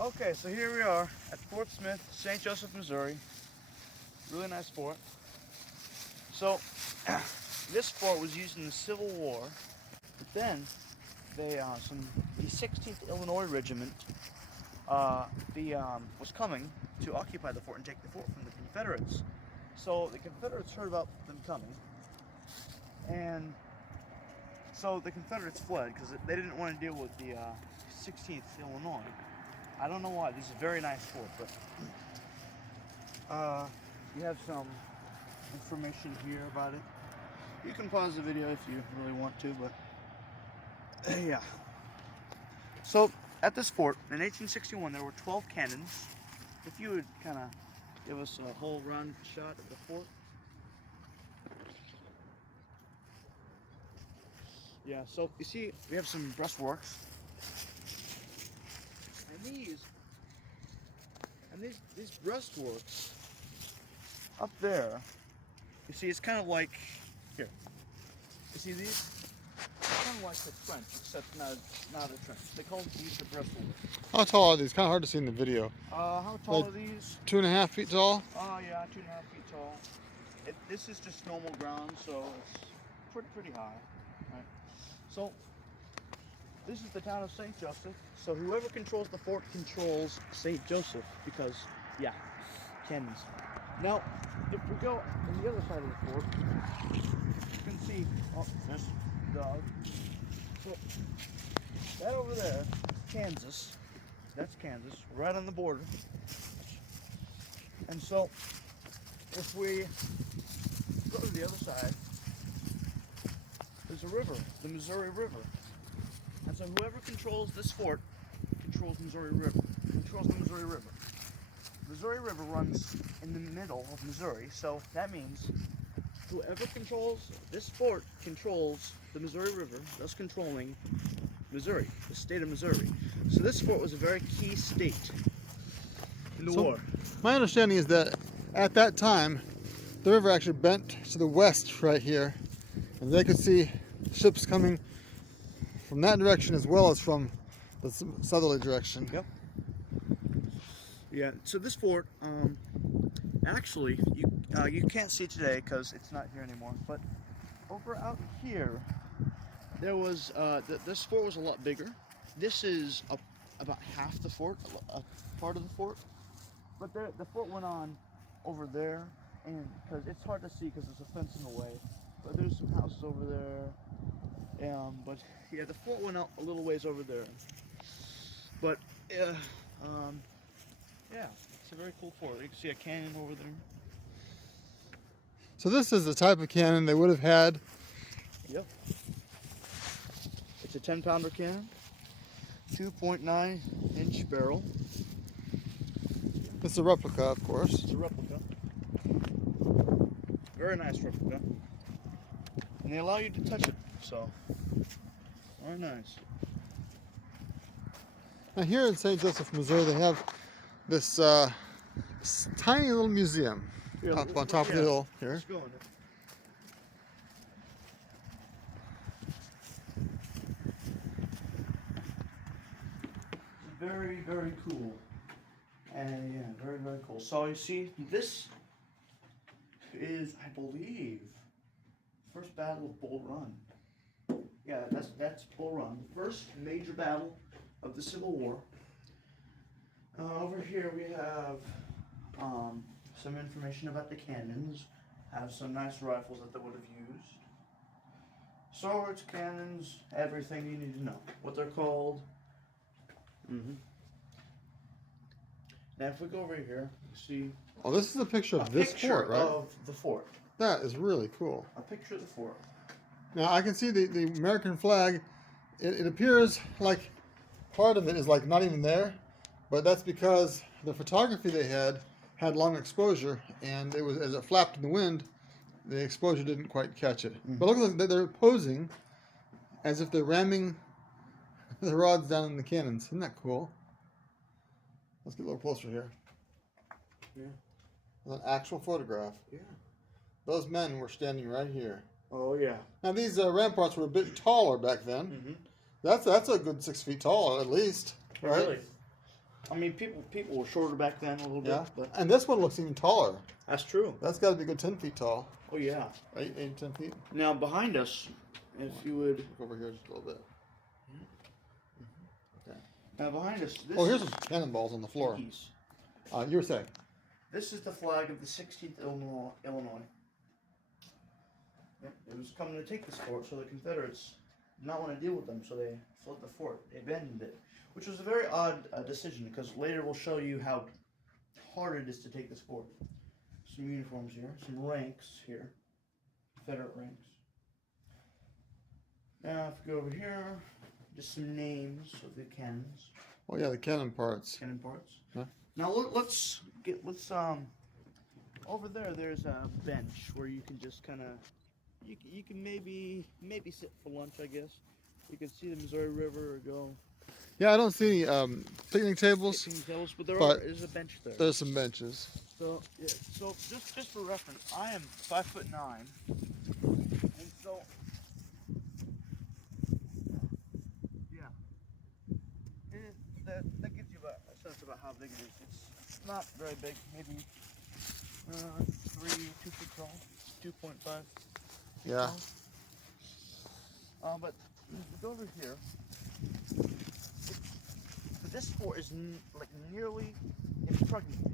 Okay, so here we are at Fort Smith, St. Joseph, Missouri. Really nice fort. So, this fort was used in the Civil War, but then the 16th Illinois Regiment was coming to occupy the fort and take the fort from the Confederates. So the Confederates heard about them coming, and so the Confederates fled because they didn't want to deal with the 16th Illinois. I don't know why. This is a very nice fort, but you have some information here about it. You can pause the video if you really want to, but yeah. So at this fort in 1861, there were 12 cannons. If you would kind of give us a whole round shot of the fort. Yeah, so you see, we have some breastworks, and these breastworks up there. You see, it's kind of like here. You see these? It's kind of like the trench, except not a trench. They call these the breastworks. How tall are these? Kind of hard to see in the video. How tall Like are these? 2.5 feet tall? Oh yeah, 2.5 feet tall. This is just normal ground, so it's pretty high. Right. So this is the town of St. Joseph. So whoever controls the fort controls St. Joseph because, yeah, cannons. Now, if we go on the other side of the fort, you can see, oh, there's the dog. So that over there, Kansas. That's Kansas, right on the border. And so, if we go to the other side, there's a river, the Missouri River. And so whoever controls this fort controls Missouri River, controls the Missouri River. Missouri River runs in the middle of Missouri, so that means whoever controls this fort controls the Missouri River, thus controlling Missouri, the state of Missouri. So this fort was a very key state in the war. My understanding is that at that time, the river actually bent to the west right here, and they could see ships coming from that direction as well as from the southerly direction. Yep. Yeah. So this fort, actually, you can't see today because it's not here anymore. But over out here, there was this fort was a lot bigger. This is about half the fort, a part of the fort. But the fort went on over there, and because it's hard to see because there's a fence in the way. But there's some houses over there. But yeah, the fort went out a little ways over there. But yeah, it's a very cool fort. You can see a cannon over there. So this is the type of cannon they would have had. Yep. It's a 10-pounder cannon, 2.9-inch barrel. It's a replica, of course. It's a replica. Very nice replica. And they allow you to touch it, so very nice. Now here in St. Joseph, Missouri, they have this tiny little museum up on top of the hill here. Let's go in it. Very, very cool. And yeah, very, very cool. So you see, this is, I believe, first battle of Bull Run. Yeah, that's Bull Run, the first major battle of the Civil War. Over here we have some information about the cannons. Have some nice rifles that they would have used. Swords, cannons, everything you need to know. What they're called. Now if we go over here, you see. Oh, this is a picture of this fort, right? Of the fort. That is really cool. A picture of the fort. Now I can see the American flag. It appears like part of it is like not even there, but that's because the photography they had long exposure, and it was as it flapped in the wind, the exposure didn't quite catch it. But look like they're posing as if they're ramming the rods down in the cannons. Isn't that cool? Let's get a little closer here. Yeah. An actual photograph. Yeah. Those men were standing right here. Oh yeah. Now these ramparts were a bit taller back then. That's a good 6 feet tall at least, right? Really? I mean, people were shorter back then a little bit, Yeah. but And this one looks even taller. that's true. That's got to be a good 10 feet tall. Oh yeah. Right? 8, 10 feet. Now behind us, if you would, Look over here just a little bit. now behind us, this Oh, here's is some cannonballs on the floor. Yankees. You were saying? This is the flag of the 16th Illinois. Yep, it was coming to take this fort, so the Confederates did not want to deal with them, so they fled the fort. They abandoned it, which was a very odd decision, because later we'll show you how hard it is to take this fort. Some uniforms here, some ranks here, Confederate ranks. Now, if we go over here, just some names of the cannons. Oh yeah, the cannon parts. Cannon parts. Huh? Now let's over there. There's a bench where you can just kind of you can maybe sit for lunch. I guess you can see the Missouri River or go Yeah, I don't see any picnic tables. picnic tables, but is a bench there. There's some benches. So yeah, so just for reference, I am 5'9", and so yeah, that gives you a sense about how big it is. It's not very big, maybe 2 feet tall, 2.5. Yeah. But if you go over here, this fort is like nearly impregnable.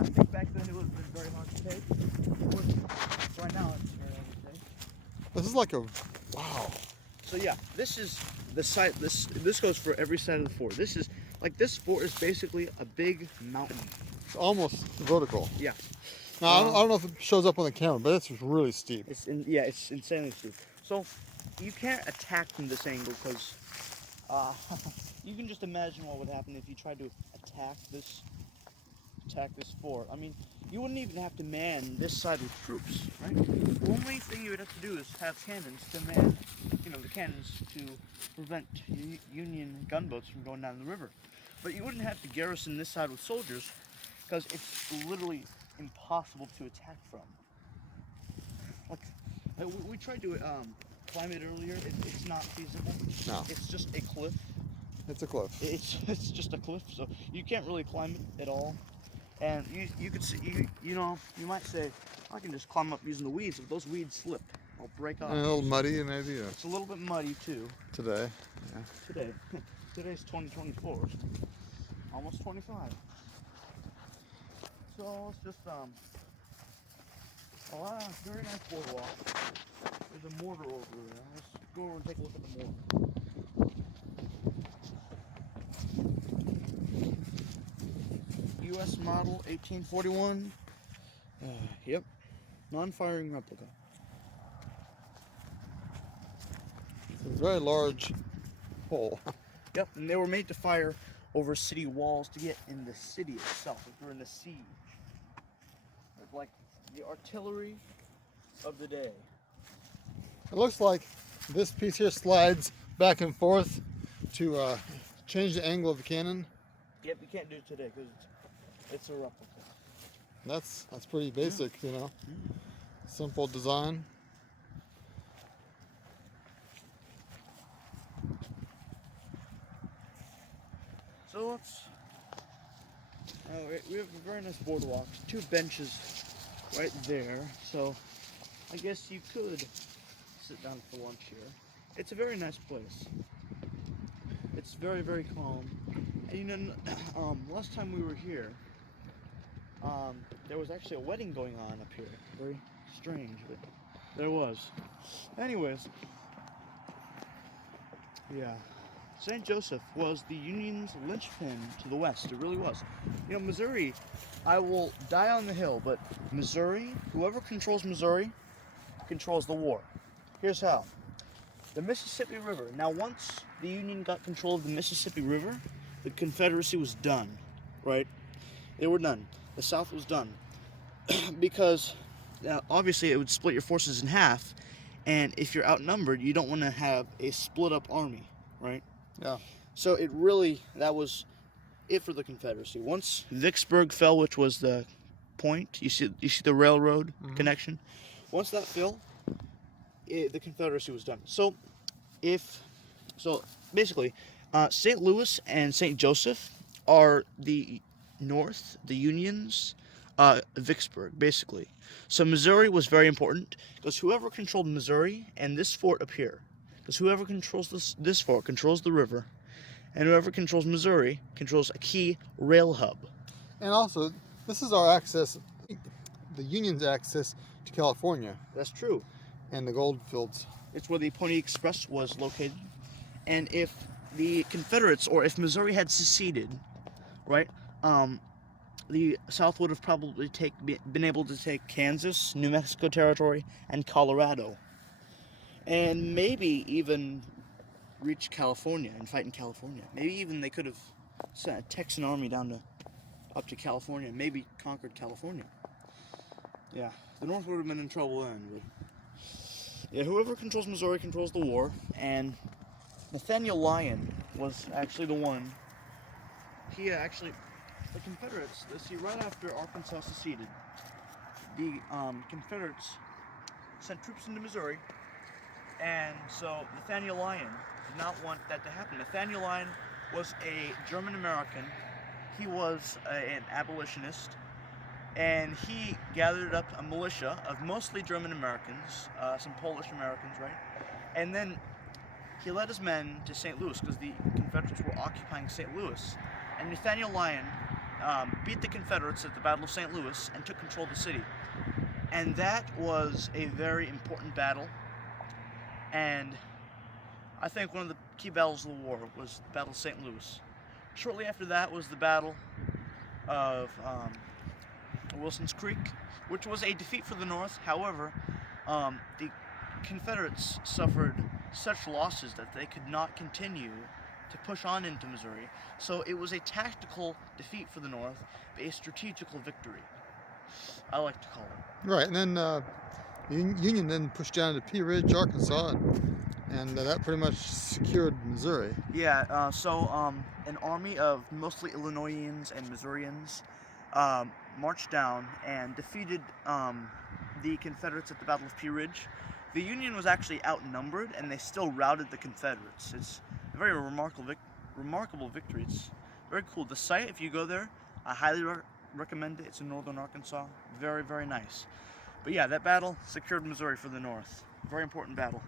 I think back then it would have been very hard to take. Right now it's very hard to take. This is like a wow. So yeah, this is the site. This goes for every side of the fort. This is like this fort is basically a big mountain. It's almost vertical. Yeah. Now I don't know if it shows up on the camera, but it's really steep. It's insanely steep. So you can't attack from this angle because you can just imagine what would happen if you tried to attack this fort. I mean, you wouldn't even have to man this side with troops, right? The only thing you would have to do is have cannons to man, the cannons to prevent Union gunboats from going down the river. But you wouldn't have to garrison this side with soldiers because it's literally impossible to attack from. Like we tried to climb it earlier. It's not feasible. No. It's just a cliff. It's a cliff. It's just a cliff, so you can't really climb it at all. And you could see you might say I can just climb up using the weeds, but those weeds slip. They'll break off. And a little muddy, maybe. It's a little bit muddy too. Today. Today. Today's 2024. Almost 25. So it's just very nice boardwalk. There's a mortar over there. Let's go over and take a look at the mortar. U.S. model 1841. Yep. Non-firing replica. It's a very large hole. Yep, and they were made to fire over city walls to get in the city itself, if you're in the siege. It's like the artillery of the day. It looks like this piece here slides back and forth to change the angle of the cannon. Yep, you can't do it today because it's a replica. That's pretty basic, Simple design. So let's. We have a very nice boardwalk. 2 benches right there. So I guess you could sit down for lunch here. It's a very nice place. It's very, very calm. And last time we were here, there was actually a wedding going on up here. Very strange, but there was. Anyways, yeah. St. Joseph was the Union's linchpin to the West. It really was. Missouri, I will die on the hill, but Missouri, whoever controls Missouri, controls the war. Here's how. The Mississippi River. Now, once the Union got control of the Mississippi River, the Confederacy was done, right? They were done. The South was done. Because, obviously, it would split your forces in half, and if you're outnumbered, you don't want to have a split-up army, right? Yeah. So that was it for the Confederacy. Once Vicksburg fell, which was the point, you see the railroad connection. Once that fell, the Confederacy was done. So basically, St. Louis and St. Joseph are the North, the Union's Vicksburg, basically. So Missouri was very important because whoever controlled Missouri and this fort up here, because whoever controls this fort controls the river, and whoever controls Missouri controls a key rail hub. And also, this is our access, the Union's access to California That's true. and the gold fields. It's where the Pony Express was located. And if the Confederates, or if Missouri had seceded, right, the South would have probably been able to take Kansas, New Mexico Territory, and Colorado. And maybe even reach California and fight in California. Maybe even they could have sent a Texan army up to California, maybe conquered California. Yeah, the North would have been in trouble then. But yeah, whoever controls Missouri controls the war, and Nathaniel Lyon was actually the one. The Confederates, right after Arkansas seceded, the Confederates sent troops into Missouri, and so Nathaniel Lyon did not want that to happen. Nathaniel Lyon was a German American. He was an abolitionist, and he gathered up a militia of mostly German Americans, some Polish Americans, right? And then he led his men to St. Louis because the Confederates were occupying St. Louis. And Nathaniel Lyon beat the Confederates at the Battle of St. Louis and took control of the city. And that was a very important battle. And I think one of the key battles of the war was the Battle of St. Louis. Shortly after that was the Battle of Wilson's Creek, which was a defeat for the North. However, the Confederates suffered such losses that they could not continue to push on into Missouri. So it was a tactical defeat for the North, but a strategical victory, I like to call it. Right, and then Union then pushed down to Pea Ridge, Arkansas, and that pretty much secured Missouri. Yeah, so an army of mostly Illinoisans and Missourians marched down and defeated the Confederates at the Battle of Pea Ridge. The Union was actually outnumbered, and they still routed the Confederates. It's a very remarkable victory. It's very cool. The site, if you go there, I highly recommend it. It's in northern Arkansas. Very, very nice. But yeah, that battle secured Missouri for the North. Very important battle.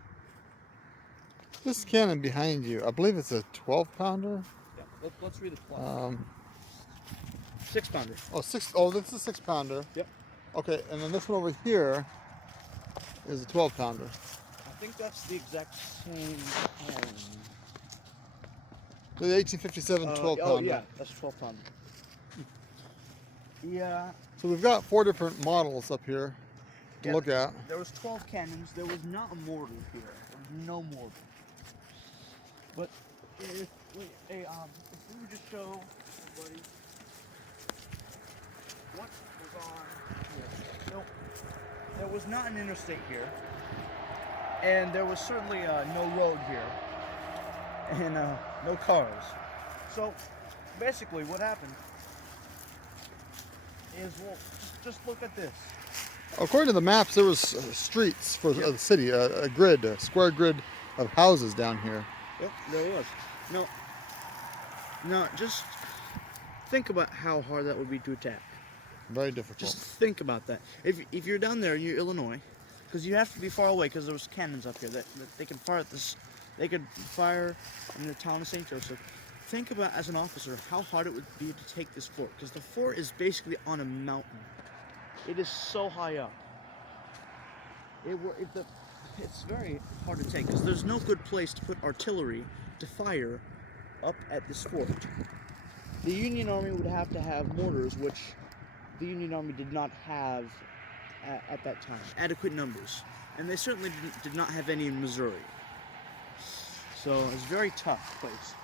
This cannon behind you, I believe it's a 12-pounder. Yeah, let's read the plot. 6-pounder. Oh, this is a 6-pounder. Yep. Okay, and then this one over here is a 12-pounder. I think that's the exact same cannon. The 1857 12-pounder. Oh yeah, that's a 12-pounder. Yeah. So we've got 4 different models up here to look at. There was 12 cannons. There was not a mortar here. There was no mortar. But if we would just show everybody what was on here. So there was not an interstate here, and there was certainly no road here, and no cars. So basically, what happened is, well, just look at this. According to the maps, there was streets for the city, a grid, a square grid of houses down here. Yep, there was. No, just think about how hard that would be to attack. Very difficult. Just think about that. If you're down there and you're Illinois, because you have to be far away, because there was cannons up here that they could fire at this. They could fire in the town of St. Joseph. Think about, as an officer, how hard it would be to take this fort, because the fort is basically on a mountain. It is so high up. It's very hard to take, because there's no good place to put artillery to fire up at this fort. The Union Army would have to have mortars, which the Union Army did not have at that time, adequate numbers. And they certainly did not have any in Missouri. So it's a very tough place.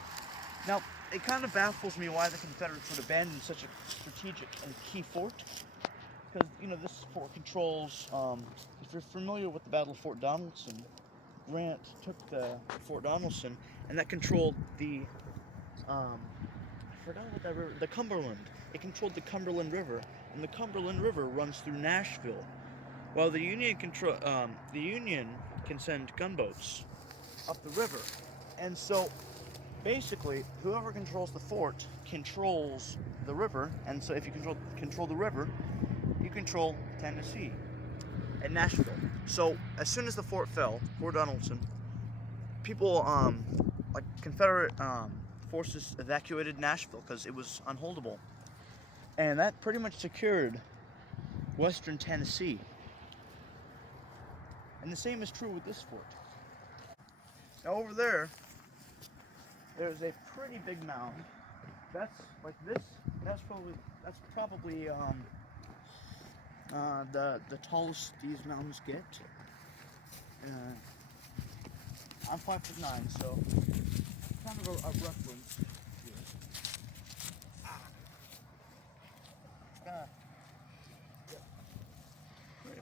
Now, it kind of baffles me why the Confederates would abandon such a strategic and key fort. Because, this fort controls, if you're familiar with the Battle of Fort Donelson, Grant took Fort Donelson, and that controlled the, I forgot what that river, the Cumberland. It controlled the Cumberland River, and the Cumberland River runs through Nashville. While the Union can send gunboats up the river. And so basically, whoever controls the fort controls the river, and so if you control the river, you control Tennessee and Nashville. So as soon as the fort fell, Fort Donelson, people, like Confederate forces evacuated Nashville because it was unholdable, and that pretty much secured Western Tennessee. And the same is true with this fort. Now over there, there's a pretty big mound. That's like this. That's probably the tallest these mountains get. I'm 5'9", so kind of a reference here. Yeah,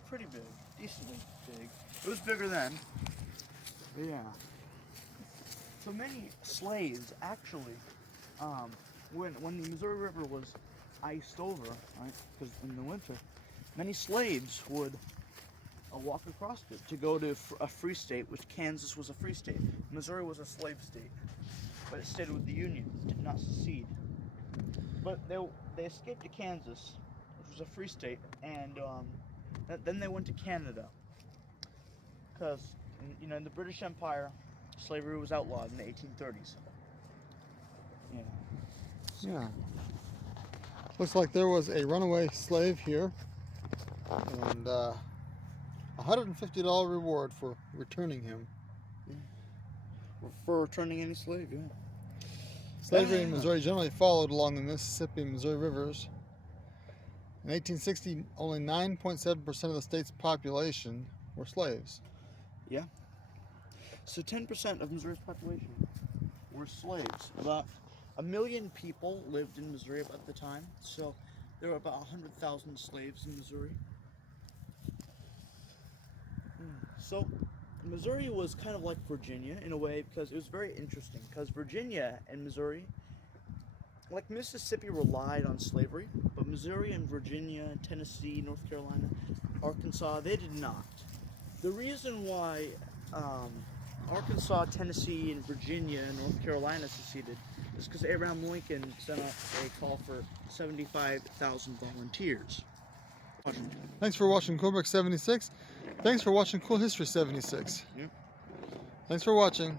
pretty big, decently big. It was bigger then. But yeah. So many slaves actually, when the Missouri River was iced over, right? Because in the winter, many slaves would walk across it to go to a free state, which Kansas was a free state. Missouri was a slave state, but it stayed with the Union, did not secede. But they escaped to Kansas, which was a free state, and then they went to Canada, because in the British Empire, slavery was outlawed in the 1830s. Yeah. Yeah. Looks like there was a runaway slave here, and $150 reward for returning him. For returning any slave, yeah. Slavery in Missouri generally followed along the Mississippi and Missouri rivers. In 1860, only 9.7% of the state's population were slaves. Yeah. So 10% of Missouri's population were slaves. About 1 million people lived in Missouri at the time, so there were about 100,000 slaves in Missouri. So Missouri was kind of like Virginia in a way, because it was very interesting, because Virginia and Missouri, like Mississippi, relied on slavery, but Missouri and Virginia, Tennessee, North Carolina, Arkansas, they did not. The reason why Arkansas, Tennessee, and Virginia and North Carolina seceded is because Abraham Lincoln sent out a call for 75,000 volunteers. Thanks for watching Coolbrick 76. Thanks for watching Cool History 76. Yep. Thanks for watching.